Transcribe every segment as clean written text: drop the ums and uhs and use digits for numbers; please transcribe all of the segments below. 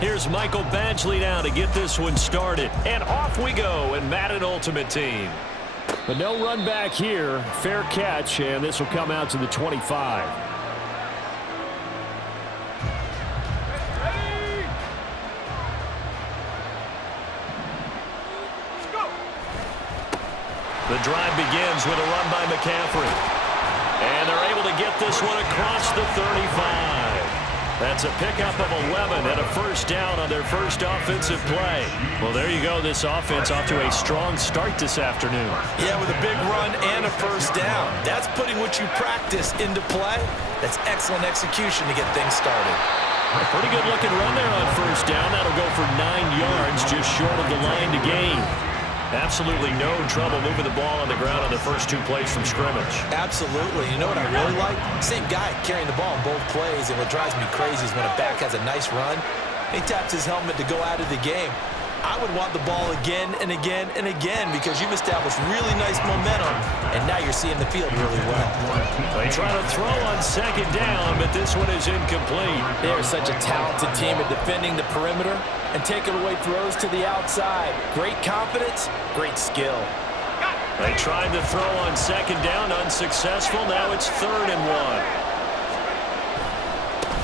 Here's Michael Badgley now to get this one started. And off we go in Madden Ultimate Team. But no run back here. Fair catch, and this will come out to the 25. The drive begins with a run by McCaffrey. And they're able to get this one across the 35. That's a pickup of 11 and a first down on their first offensive play. Well, there you go. This offense off to a strong start this afternoon. Yeah, with a big run and a first down. That's putting what you practice into play. That's excellent execution to get things started. A pretty good-looking run there on first down. That'll go for 9 yards, just short of the line to gain. Absolutely no trouble moving the ball on the ground on the first 2 plays from scrimmage. Absolutely. You know what I really like? Same guy carrying the ball in both plays, and what drives me crazy is when a back has a nice run, he taps his helmet to go out of the game. I would want the ball again and again and again because you've established really nice momentum, and now you're seeing the field really well. They try to throw on second down, but this one is incomplete. They are such a talented team at defending the perimeter and taking away throws to the outside. Great confidence, great skill. They tried to throw on second down, unsuccessful. Now it's 3rd and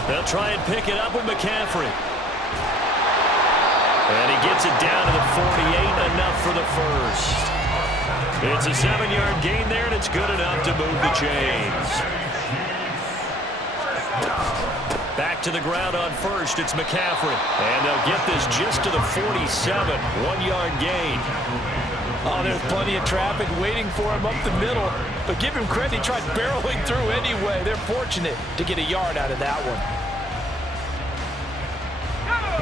1. They'll try and pick it up with McCaffrey. And he gets it down to the 48, enough for the first. It's a 7-yard gain there, and it's good enough to move the chains. Back to the ground on first, it's McCaffrey. And they'll get this just to the 47, 1-yard gain. Oh, there's plenty of traffic waiting for him up the middle. But give him credit, he tried barreling through anyway. They're fortunate to get a yard out of that one.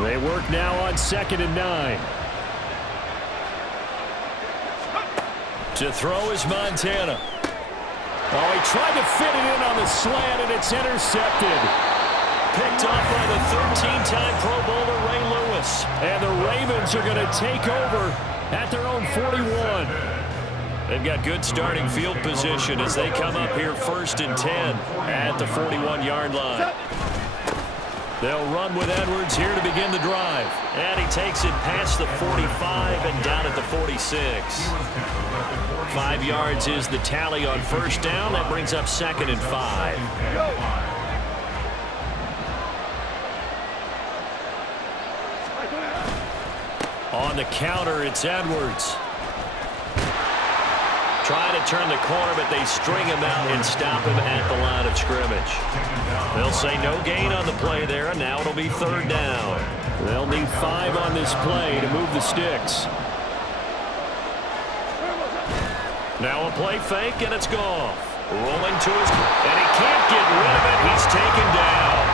They work now on 2nd and 9. To throw is Montana. Oh, he tried to fit it in on the slant, and it's intercepted. Picked off by the 13-time Pro Bowler Ray Lewis. And the Ravens are going to take over at their own 41. They've got good starting field position as they come up here 1st and 10 at the 41-yard line. They'll run with Edwards here to begin the drive. And he takes it past the 45 and down at the 46. 5 yards is the tally on first down. That brings up 2nd and 5. On the counter, it's Edwards. Trying to turn the corner, but they string him out and stop him at the line of scrimmage. They'll say no gain on the play there, and now it'll be 3rd down. They'll need 5 on this play to move the sticks. Now a play fake, and it's gone. Rolling to his... And he can't get rid of it. He's taken down.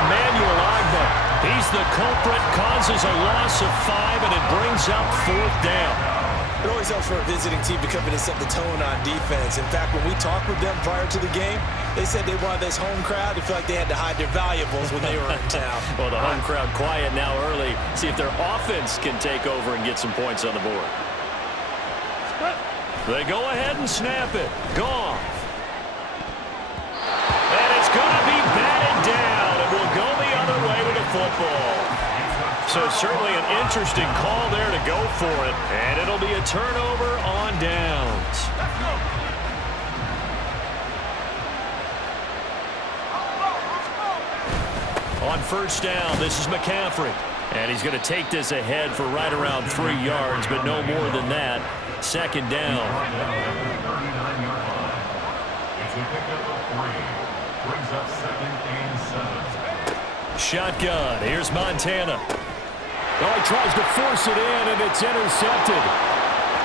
Emmanuel Agba. He's the culprit, causes a loss of 5, and it brings up 4th down. It always helps for a visiting team to come in and set the tone on defense. In fact, when we talked with them prior to the game, they said they wanted this home crowd to feel like they had to hide their valuables when they were in town. Well, the home crowd quiet now early. See if their offense can take over and get some points on the board. They go ahead and snap it. Goff. And it's going to be batted down, and we'll go the other way with the football. So certainly an interesting call there to go for it. And it'll be a turnover on downs. On first down, this is McCaffrey. And he's going to take this ahead for right around 3 yards, but no more than that. 2nd down. Shotgun. Here's Montana. Oh, he tries to force it in, and it's intercepted.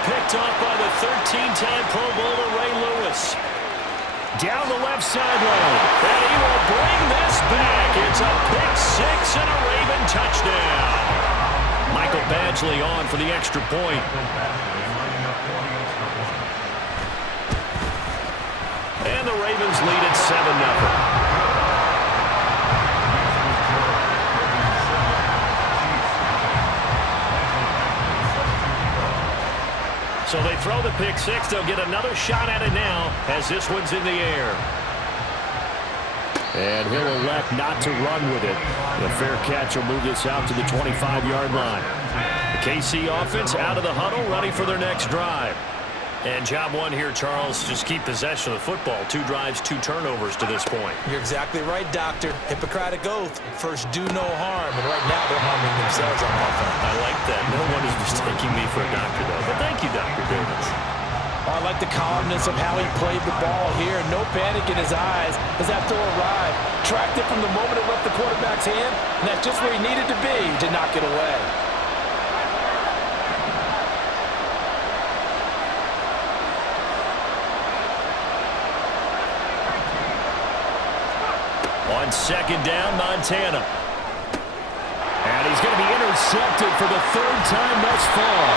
Picked off by the 13-time Pro Bowler Ray Lewis. Down the left sideline. And he will bring this back. It's a pick 6 and a Raven touchdown. Michael Badgley on for the extra point. And the Ravens lead at 7-0. So they throw the pick 6. They'll get another shot at it now as this one's in the air. And he'll elect not to run with it. The fair catch will move this out to the 25-yard line. The KC offense out of the huddle, ready for their next drive. And job one here, Charles, just keep possession of the football. 2 drives, 2 turnovers to this point. You're exactly right, Doctor. Hippocratic oath. First, do no harm. And right now, they're harming themselves on offense. I like that. No one is mistaking me for a doctor, though. But thank you, Dr. Davis. I like the calmness of how he played the ball here. No panic in his eyes as that throw arrived. Tracked it from the moment it left the quarterback's hand, and that's just where he needed to be to knock it away. On second down, Montana. And he's going to be intercepted for the 3rd time thus far.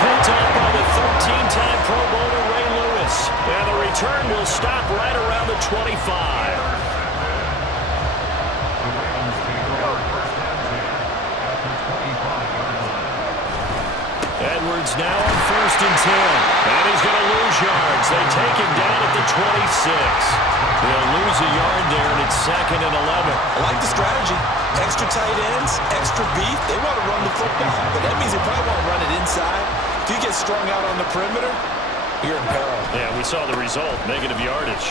Picked up by the 13-time Pro Bowler Ray Lewis. And the return will stop right around the 25. Edwards now on 1st and 10. And he's going to lose yards. They take him down at the 26. They'll lose a yard there, and it's 2nd and 11. I like the strategy. Extra tight ends, extra beef. They want to run the football, but that means they probably want to run it inside. If you get strung out on the perimeter, you're in peril. Yeah, we saw the result, negative yardage.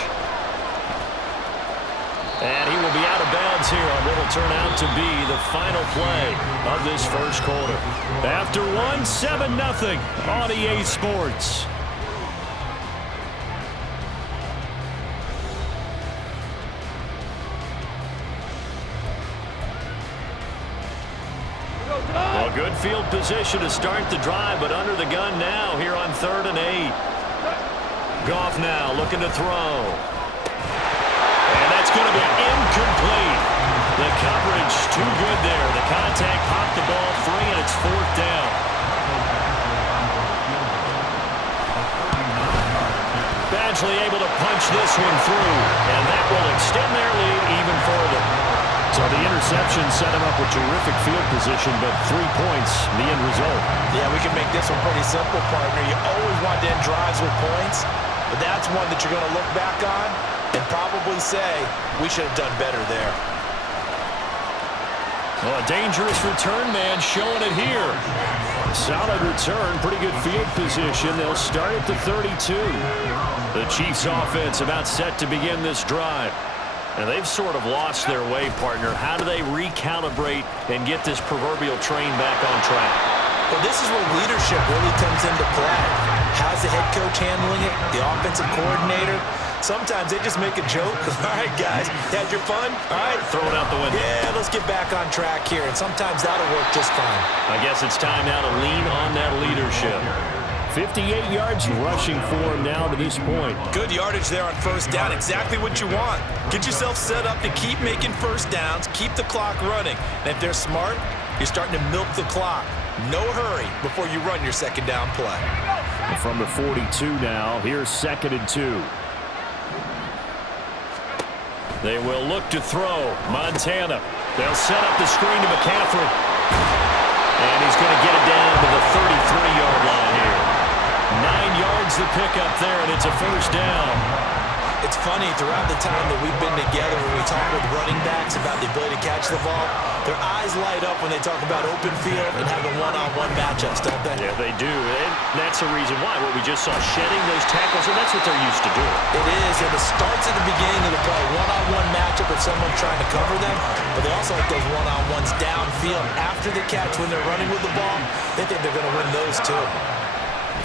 And he will be out of bounds here on what will turn out to be the final play of this first quarter. After 7-0 on EA Sports. Well, good field position to start the drive, but under the gun now here on 3rd and 8. Goff now looking to throw. And that's going to be incomplete. The coverage too good there. The contact popped the ball free, and it's 4th down. Badgley able to punch this one through, and that will extend their lead even further. So the interception set him up with terrific field position, but 3 points, the end result. Yeah, we can make this one pretty simple, partner. You always want to end drives with points, but that's one that you're going to look back on and probably say, we should have done better there. Well, a dangerous return man showing it here. Solid return, pretty good field position. They'll start at the 32. The Chiefs offense about set to begin this drive. And they've sort of lost their way, partner. How do they recalibrate and get this proverbial train back on track? Well, this is where leadership really comes into play. How's the head coach handling it? The offensive coordinator? Sometimes they just make a joke. All right, guys, you had your fun? All right. Throw it out the window. Yeah, let's get back on track here. And sometimes that'll work just fine. I guess it's time now to lean on that leadership. 58 yards rushing for him now to this point. Good yardage there on 1st down. Exactly what you want. Get yourself set up to keep making 1st downs, keep the clock running. And if they're smart, you're starting to milk the clock. No hurry before you run your 2nd down play. From the 42 now, here's 2nd and 2. They will look to throw. Montana. They'll set up the screen to McCaffrey. And he's going to get it down to the 33-yard line here. 9 yards the pickup there, and it's a 1st down. It's funny, throughout the time that we've been together, when we talk with running backs about the ability to catch the ball, their eyes light up when they talk about open field and having one-on-one matchups, don't they? Yeah, they do. And that's the reason why. What we just saw, shedding those tackles, and that's what they're used to doing. It is, and it starts at the beginning of the play. One-on-one matchup if someone's trying to cover them, but they also like those one-on-ones downfield after the catch when they're running with the ball. They think they're going to win those too.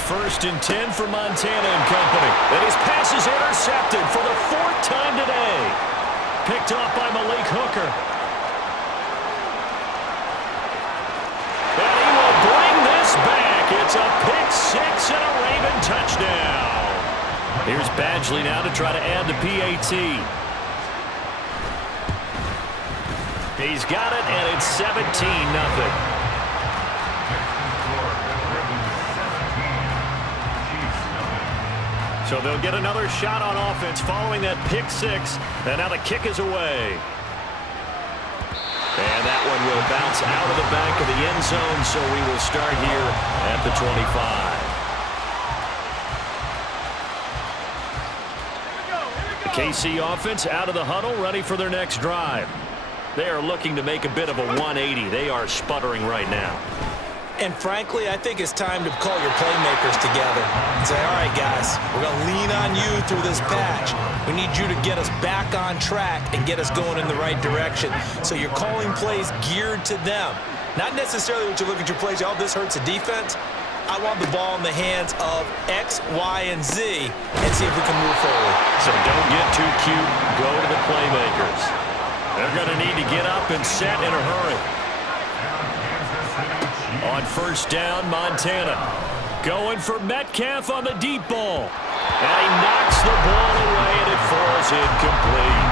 1st and 10 for Montana and company. And his pass is intercepted for the 4th time today. Picked off by Malik Hooker. And he will bring this back. It's a pick-6 and a Raven touchdown. Here's Badgley now to try to add the PAT. He's got it, and it's 17-0. So they'll get another shot on offense following that pick-6, and now the kick is away. And that one will bounce out of the back of the end zone, so we will start here at the 25. The KC offense out of the huddle, ready for their next drive. They are looking to make a bit of a 180. They are sputtering right now. And frankly, I think it's time to call your playmakers together and say, all right, guys, we're going to lean on you through this patch. We need you to get us back on track and get us going in the right direction. So you're calling plays geared to them. Not necessarily what you look at your plays, oh, this hurts the defense. I want the ball in the hands of X, Y, and Z and see if we can move forward. So don't get too cute. Go to the playmakers. They're going to need to get up and set in a hurry. On first down, Montana going for Metcalf on the deep ball. And he knocks the ball away, and it falls incomplete.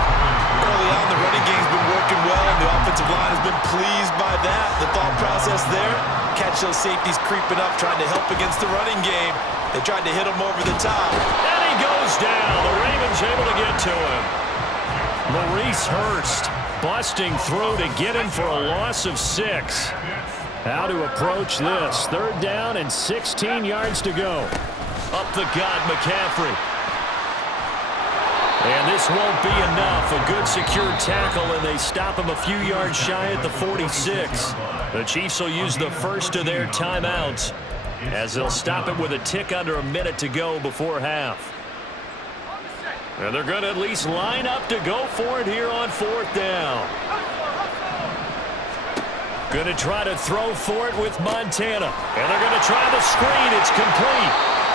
Early on, the running game's been working well, and the offensive line has been pleased by that. The thought process there, catch those safeties creeping up, trying to help against the running game. They tried to hit him over the top. And he goes down. The Ravens able to get to him. Maurice Hurst busting through to get him for a loss of 6. How to approach this. Third down and 16 yards to go. Up the gut, McCaffrey. And this won't be enough. A good secure tackle, and they stop him a few yards shy at the 46. The Chiefs will use the first of their timeouts as they'll stop it with a tick under a minute to go before half. And they're going to at least line up to go for it here on fourth down. Going to try to throw for it with Montana. And they're going to try the screen. It's complete.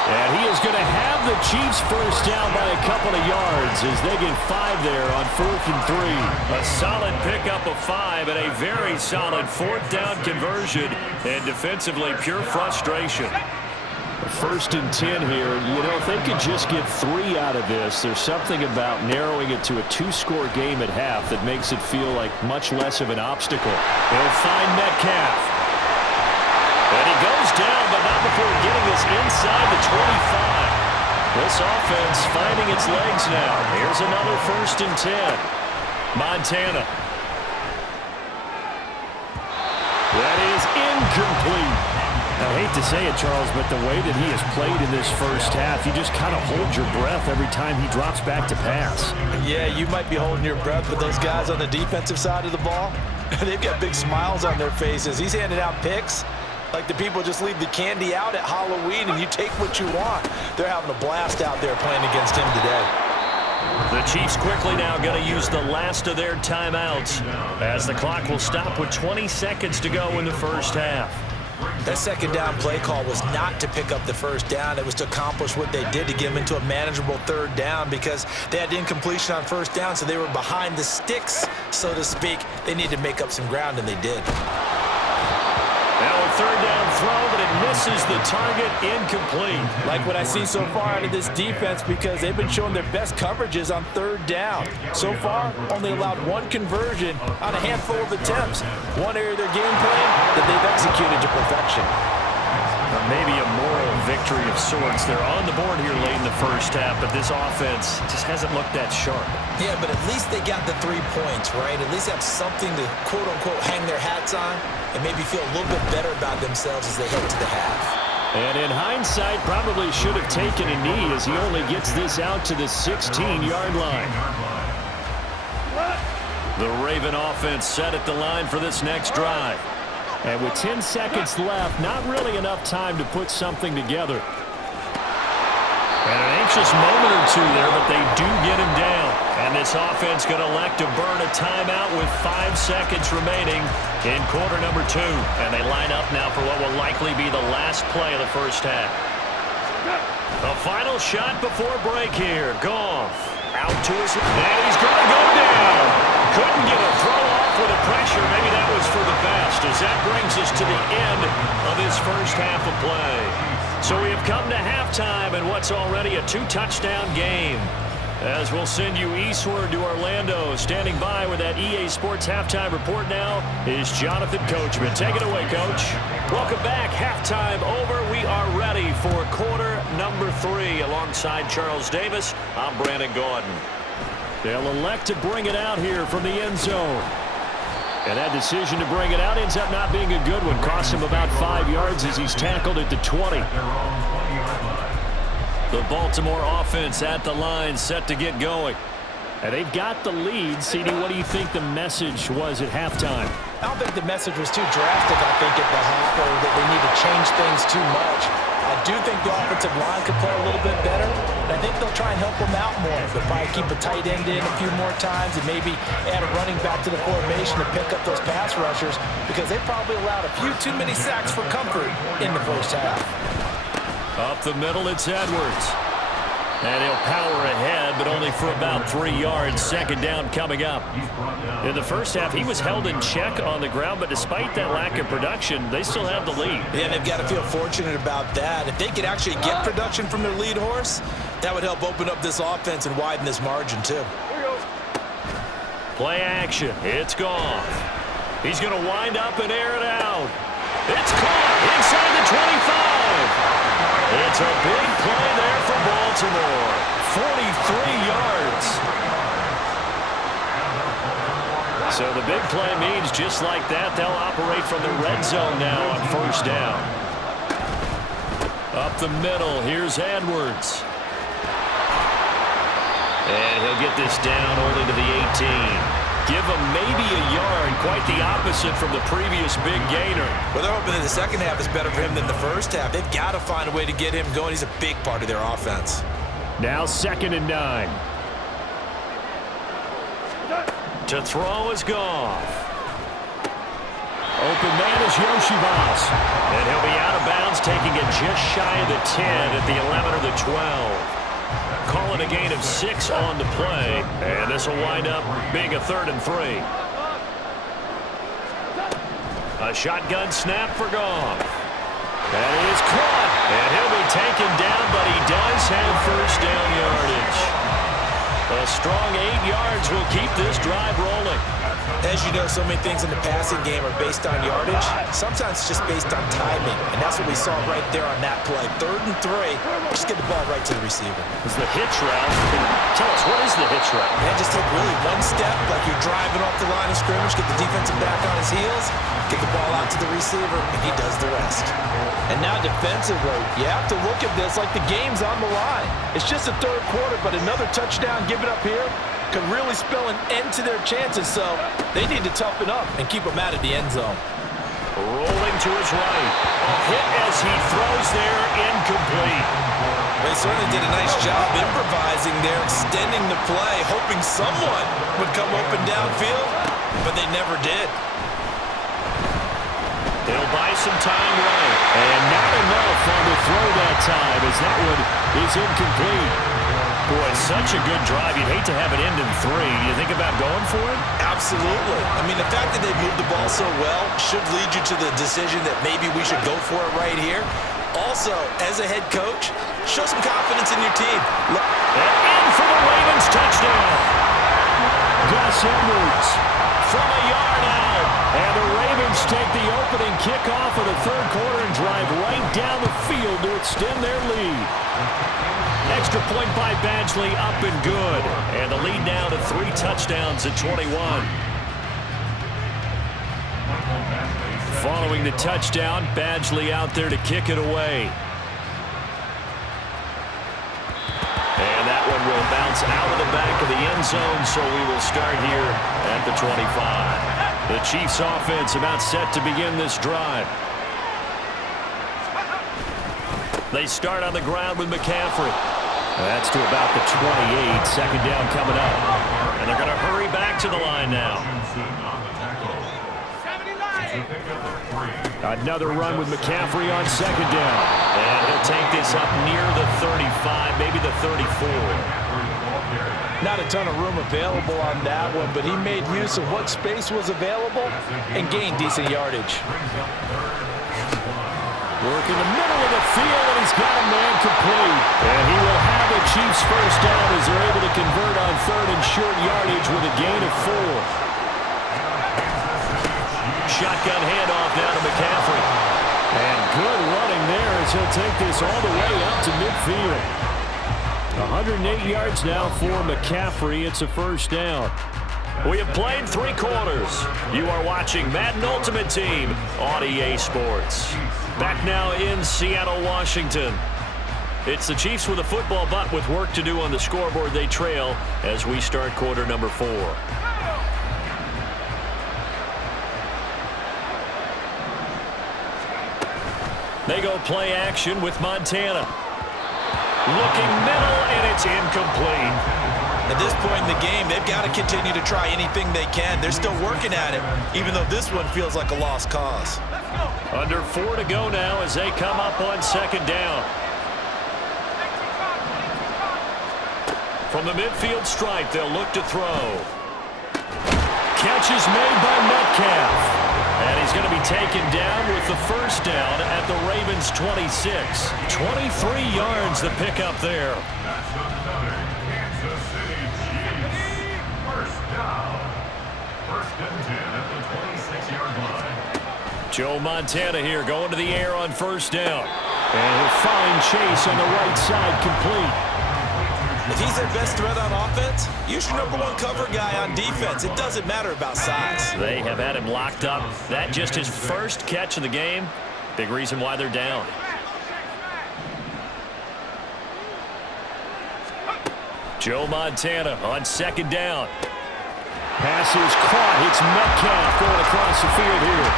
And he is going to have the Chiefs first down by a couple of yards as they get 5 there on 4th and 3. A solid pickup of 5 and a very solid fourth down conversion. And defensively, pure frustration. First and 10 here. You know, if they could just get 3 out of this, there's something about narrowing it to a 2-score game at half that makes it feel like much less of an obstacle. They'll find Metcalf. And he goes down, but not before getting this inside the 25. This offense finding its legs now. Here's another first and 10. Montana. That is incomplete. I hate to say it, Charles, but the way that he has played in this first half, you just kind of hold your breath every time he drops back to pass. Yeah, you might be holding your breath, but those guys on the defensive side of the ball, they've got big smiles on their faces. He's handing out picks like the people just leave the candy out at Halloween and you take what you want. They're having a blast out there playing against him today. The Chiefs quickly now going to use the last of their timeouts as the clock will stop with 20 seconds to go in the first half. That second down play call was not to pick up the first down. It was to accomplish what they did to get them into a manageable third down because they had incompletion on first down, so they were behind the sticks, so to speak. They needed to make up some ground, and they did. Now a third down throw, but it misses the target, incomplete. Like what I see so far out of this defense because they've been showing their best coverages on third down. So far, only allowed 1 conversion on a handful of attempts. One area of their game plan that they've executed to perfection. Maybe a moral victory of sorts. They're on the board here late in the first half, but this offense just hasn't looked that sharp. Yeah, but at least they got the 3 points, right? At least have something to, quote-unquote, hang their hats on and maybe feel a little bit better about themselves as they head to the half. And in hindsight, probably should have taken a knee as he only gets this out to the 16-yard line. The Raven offense set at the line for this next drive. And with 10 seconds left, not really enough time to put something together. And an anxious moment or two there, but they do get him down. And this offense going to elect to burn a timeout with 5 seconds remaining in quarter number 2. And they line up now for what will likely be the last play of the first half. A final shot before break here. Goff out to his left. And he's going to go down. Couldn't get a throw off with the pressure. Maybe that was for the best as that brings us to the end of this first half of play. So we have come to halftime in what's already a 2-touchdown game. As we'll send you eastward to Orlando. Standing by with that EA Sports halftime report now is Jonathan Coachman. Take it away, Coach. Welcome back. Halftime over. We are ready for quarter number 3 alongside Charles Davis. I'm Brandon Gaudin. They'll elect to bring it out here from the end zone. And that decision to bring it out ends up not being a good one. Costs him about 5 yards as he's tackled at the 20. The Baltimore offense at the line set to get going. And they've got the lead. CD, what do you think the message was at halftime? I don't think the message was too drastic, I think, at the half, or that they need to change things too much. I do think the offensive line could play a little bit better, and I think they'll try and help them out more. They'll probably keep a tight end in a few more times and maybe add a running back to the formation to pick up those pass rushers, because they probably allowed a few too many sacks for comfort in the first half. Up the middle, it's Edwards. And he'll power ahead, but only for about 3 yards. Second down coming up. In the first half, he was held in check on the ground, but despite that lack of production, they still have the lead. Yeah, they've got to feel fortunate about that. If they could actually get production from their lead horse, that would help open up this offense and widen this margin, too. Play action. It's gone. He's going to wind up and air it out. It's caught inside the 25. It's a big play there for Baltimore. 43 yards. So the big play means just like that, they'll operate from the red zone now on first down. Up the middle, here's Edwards. And he'll get this down only to the 18. Give him maybe a yard, quite the opposite from the previous big gainer. Well, they're hoping that the second half is better for him than the first half. They've got to find a way to get him going. He's a big part of their offense. Now 2nd and 9. To throw is Goff. Open man is Yoshivas. And he'll be out of bounds, taking it just shy of the 10 at the 11 or the 12. Calling a gain of 6 on the play, and this will wind up being a 3rd and 3. A shotgun snap for Goff. That is caught, and he'll be taken down, but he does have first down yardage. A strong 8 yards will keep this drive rolling. As you know, so many things in the passing game are based on yardage. Sometimes it's just based on timing, and that's what we saw right there on that play. 3rd and 3, just get the ball right to the receiver. It's the hitch route. Tell us, what is the hitch route? Man, just take really one step, like you're driving off the line of scrimmage, get the defensive back on his heels, get the ball out to the receiver, and he does the rest. And now defensively, you have to look at this like the game's on the line. It's just the 3rd quarter, but another touchdown given up here could really spell an end to their chances, so they need to toughen up and keep them out of the end zone. Rolling to his right. A hit as he throws there, incomplete. They certainly did a nice job improvising there, extending the play, hoping someone would come open downfield, but they never did. They'll buy some time right. And not enough on the throw that time, as that one is incomplete. Boy, such a good drive. You'd hate to have it end in 3. Do you think about going for it? Absolutely. I mean, the fact that they moved the ball so well should lead you to the decision that maybe we should go for it right here. Also, as a head coach, show some confidence in your team. And in for the Ravens touchdown. Gus Edwards From a yard out. And the Ravens take the opening kickoff of the 3rd quarter and drive right down the field to extend their lead. Extra point by Badgley, up and good. And the lead now to 3 touchdowns at 21. Following the touchdown, Badgley out there to kick it away. And that one will bounce out of the back of the end zone, so we will start here at the 25. The Chiefs offense about set to begin this drive. They start on the ground with McCaffrey. That's to about the 28. Second down coming up. And they're going to hurry back to the line now. Another run with McCaffrey on 2nd down. And he'll take this up near the 35, maybe the 34. Not a ton of room available on that one, but he made use of what space was available and gained decent yardage. Work in the middle of the field, and he's got a man complete. And he will have the Chiefs first down as they're able to convert on 3rd and short yardage with a gain of 4. Shotgun handoff now to McCaffrey. And good running there as he'll take this all the way out to midfield. 108 yards now for McCaffrey. It's a first down. We have played 3 quarters. You are watching Madden Ultimate Team on EA Sports. Back now in Seattle, Washington. It's the Chiefs with a football, but with work to do on the scoreboard. They trail as we start quarter number 4. They go play action with Montana. Looking middle, and it's incomplete. At this point in the game, they've got to continue to try anything they can. They're still working at it, even though this one feels like a lost cause. Under 4 to go now as they come up on second down. From the midfield stripe, they'll look to throw. Catch is made by Metcalf. And he's going to be taken down with the first down at the Ravens' 26. 23 yards the pickup there. Joe Montana here going to the air on first down. And he'll find Chase on the right side, complete. If he's their best threat on offense, use your #1 cover guy on defense. It doesn't matter about size. They have had him locked up. That just his first catch of the game. Big reason why they're down. Joe Montana on second down. Pass is caught. It's Metcalf going across the field here.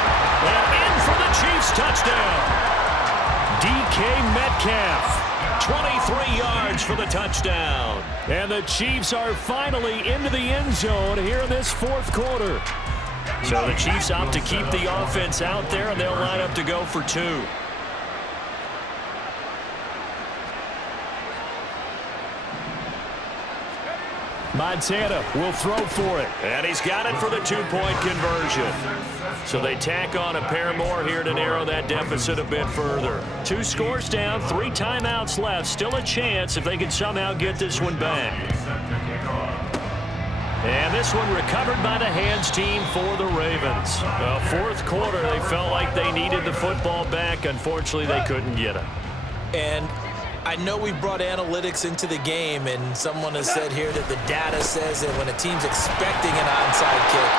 And in for the Chiefs touchdown. DK Metcalf. 23 yards for the touchdown. And the Chiefs are finally into the end zone here in this fourth quarter. So the Chiefs opt to keep the offense out there, and they'll line up to go for 2. Montana will throw for it. And he's got it for the 2-point conversion. So they tack on a pair more here to narrow that deficit a bit further. 2 scores down, 3 timeouts left. Still a chance if they can somehow get this one back. And this one recovered by the hands team for the Ravens. Fourth quarter, they felt like they needed the football back. Unfortunately, they couldn't get it. And I know we brought analytics into the game, and someone has said here that the data says that when a team's expecting an onside kick,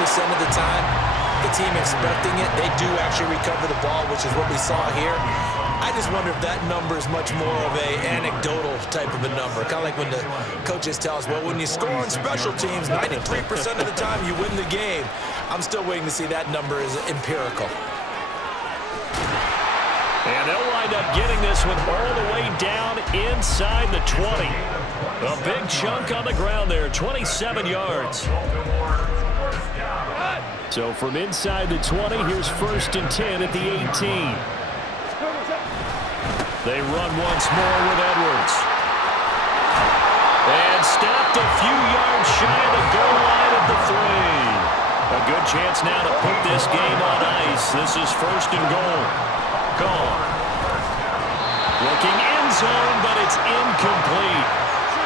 80% of the time, the team expecting it, they do actually recover the ball, which is what we saw here. I just wonder if that number is much more of a anecdotal type of a number. Kind of like when the coaches tell us, well, when you score on special teams, 93% of the time you win the game. I'm still waiting to see that number is empirical. And they'll wind up getting this one all the way down inside the 20. A big chunk on the ground there, 27 yards. So from inside the 20, here's 1st and 10 at the 18. They run once more with Edwards. And stopped a few yards shy of the goal line at the 3. A good chance now to put this game on ice. This is 1st and goal. Gone. Looking end zone, but it's incomplete.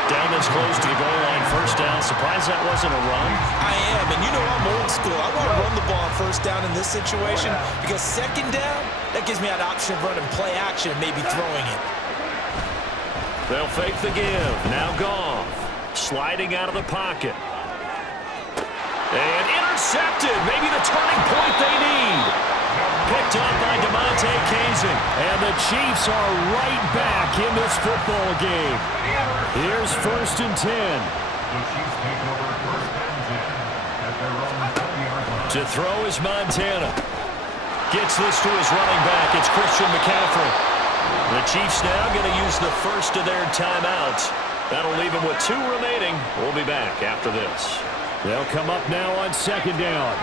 Down this close to the goal line, 1st down. Surprised that wasn't a run? I am, and you know I'm old school. I want to run the ball on 1st down in this situation because 2nd down, that gives me that option of running play action and maybe throwing it. They'll fake the give. Now Goff. Sliding out of the pocket. And intercepted. Maybe the turning point they need. Picked up by DeMonte Kazin. And the Chiefs are right back in this football game. Here's 1st and 10. To throw is Montana. Gets this to his running back. It's Christian McCaffrey. The Chiefs now going to use the first of their timeouts. That'll leave them with 2 remaining. We'll be back after this. They'll come up now on 2nd down.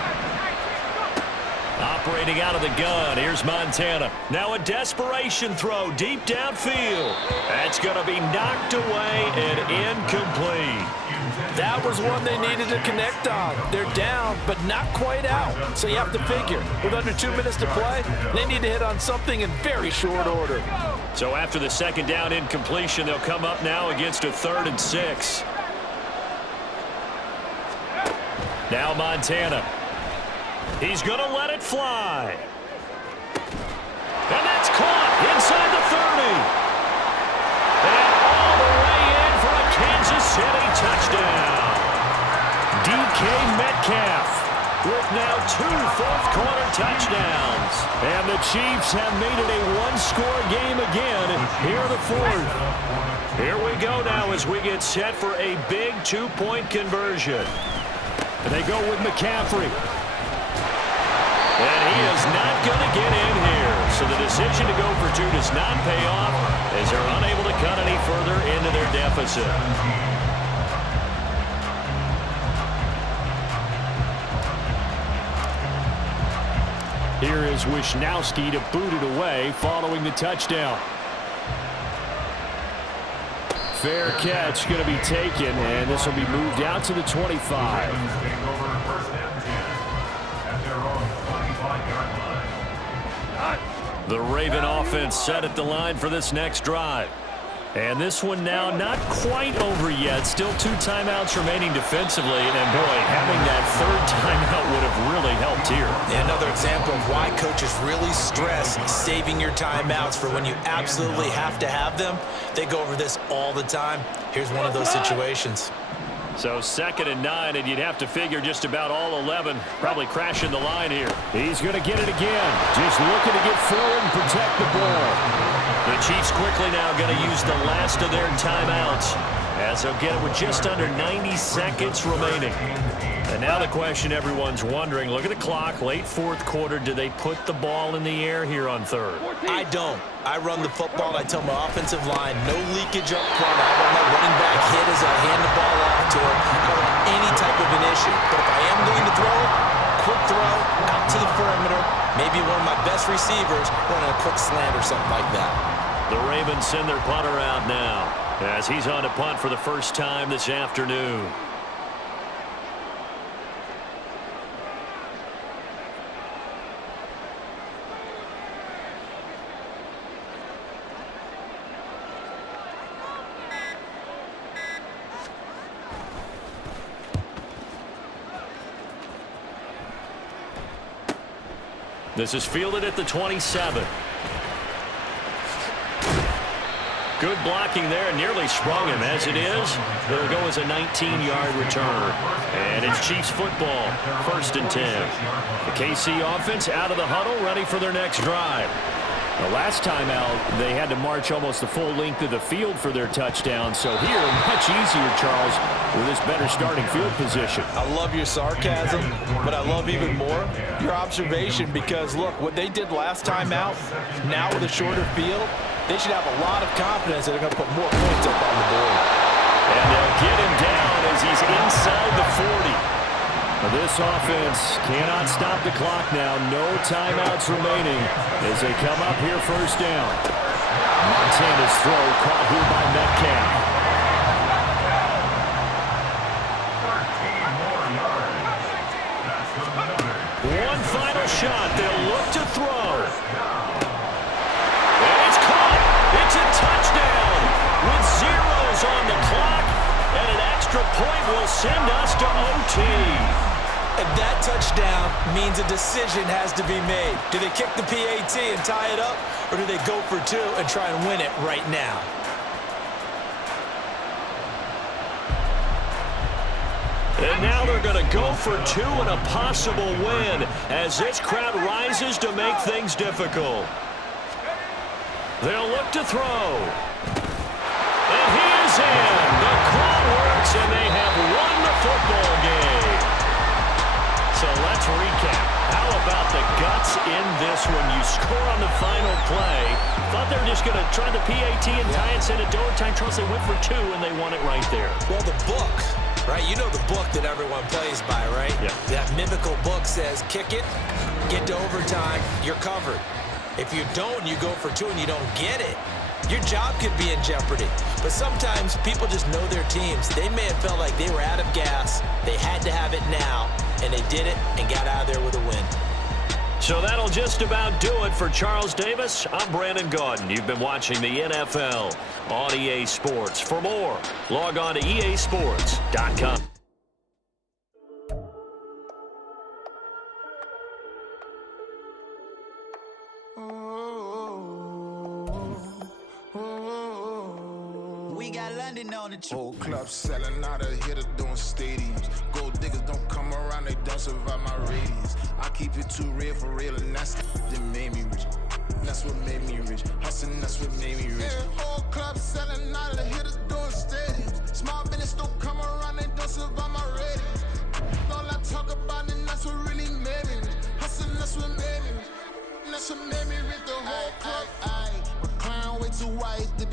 Operating out of the gun, here's Montana. Now a desperation throw deep downfield. That's going to be knocked away and incomplete. That was one they needed to connect on. They're down, but not quite out. So you have to figure, with under 2 minutes to play, they need to hit on something in very short order. So after the 2nd down incompletion, they'll come up now against a 3rd and 6. Now Montana. He's going to let it fly. And that's caught inside the 30. And all the way in for a Kansas City touchdown. DK Metcalf. with now 2 fourth-quarter touchdowns. And the Chiefs have made it a one-score game again here in the fourth. Here we go now as we get set for a big 2-point conversion. And they go with McCaffrey. And he is not going to get in here. So the decision to go for 2 does not pay off as they're unable to cut any further into their deficit. Here is Wisnowski to boot it away following the touchdown. Fair catch going to be taken, and this will be moved out to the 25. The Raven offense set at the line for this next drive. And this one now not quite over yet. Still 2 timeouts remaining defensively. And, boy, having that third timeout would have really helped here. Another example of why coaches really stress saving your timeouts for when you absolutely have to have them. They go over this all the time. Here's one of those situations. So 2nd and 9, and you'd have to figure just about all 11 probably crashing the line here. He's going to get it again. Just looking to get forward and protect the ball. The Chiefs quickly now going to use the last of their timeouts as they'll get it with just under 90 seconds remaining. And now the question everyone's wondering, look at the clock, late fourth quarter, do they put the ball in the air here on third? I don't. I run the football, and I tell my offensive line, no leakage up front. I want my running back hit as I hand the ball off to him. I don't want any type of an issue. But if I am going to throw it, quick throw, out to the perimeter, maybe one of my best receivers running a quick slant or something like that. The Ravens send their punter out now as he's on to punt for the first time this afternoon. This is fielded at the 27. Good blocking there, nearly sprung him. As it is, it'll go as a 19-yard return. And it's Chiefs football, 1st and 10. The KC offense out of the huddle, ready for their next drive. The last time out, they had to march almost the full length of the field for their touchdown. So here, much easier, Charles, with this better starting field position. I love your sarcasm, but I love even more your observation because, look, what they did last time out, now with a shorter field, they should have a lot of confidence that they're going to put more points up on the board. And they'll get him down as he's inside the 40. This offense cannot stop the clock now. No timeouts remaining as they come up here first down. Montana's throw caught here by Metcalf. One final shot. They'll look to throw. And it's caught. It's a touchdown with zeros on the clock. And an extra point will send us to OT. And that touchdown means a decision has to be made. Do they kick the PAT and tie it up, or do they go for 2 and try and win it right now? And now they're going to go for 2 and a possible win as this crowd rises to make things difficult. They'll look to throw. And he is in. The call works, and they have won the football game. So let's recap. How about the guts in this one? You score on the final play. Thought they were just going to try the PAT and tie it, send it to overtime. Charles, they went for 2, and they won it right there. Well, the book, right? You know the book that everyone plays by, right? Yeah. That mythical book says, kick it, get to overtime, you're covered. If you don't, you go for 2 and you don't get it, your job could be in jeopardy. But sometimes people just know their teams. They may have felt like they were out of gas. They had to have it now, and they did it and got out of there with a win. So that'll just about do it for Charles Davis. I'm Brandon Gaudin. You've been watching the NFL on EA Sports. For more, log on to easports.com. We got London on the Whole club selling out of hitter doing stadiums. Gold diggers don't come around, they don't survive my keep it too real for real, and that's that made me rich. That's what made me rich. Hustling, that's what made me rich. Yeah, whole club selling out of the hitters doing stadiums. Small business don't come around, they don't survive my ratings. All I talk about, and that's what really made me rich. Hustling, that's what made me rich. And that's what made me rich.